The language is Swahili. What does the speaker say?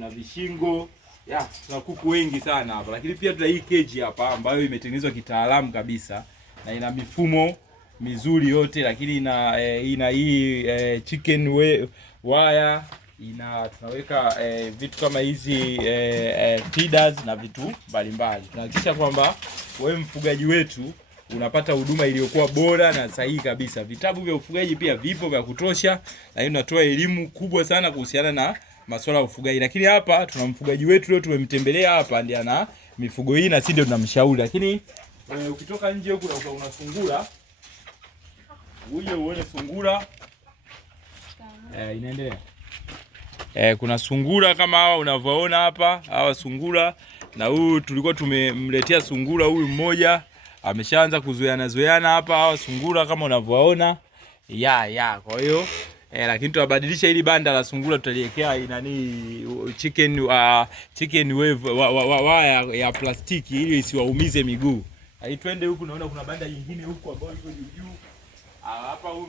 tuna vishingo. Tuna kuku wengi sana hapa. Lakini pia tuna hii cage hapa ambayo imetengenezwa kitaalamu kabisa na ina mifumo mizuri yote, lakini ina hii chicken wire, tunaweka vitu kama hizi feeders na vitu mbalimbali. Tunahakikisha kwamba wewe mfugaji wetu unapata huduma iliyokuwa bora na sahihi kabisa. Vitabu vya ufugaji pia vipo vya kutosha, lakini tunatoa elimu kubwa sana kuhusiana na masuala ya ufugaji. Lakini hapa tuna mfugaji wetu leo tumemtembelea hapa, ndiye ana mifugo hii na sisi ndio tunamshauri. Lakini ukitoka nje huko una sungura. Uje uone sungura. Inaendelea. Kuna sungura kama hawa unavyoona hapa, hawa sungura, na huyu tulikuwa tumemletea sungura huyu mmoja, ameshaanza kuzoeana hapa. Hawa sungura kama unavyoona. Kwa hiyo lakini tutabadilisha hili banda la sungura, tutaliwekea chicken wave ya plastiki ili isiwaumize miguu. Twende huku, naona kuna banda jingine huku ambao liko juu. Hapa huyu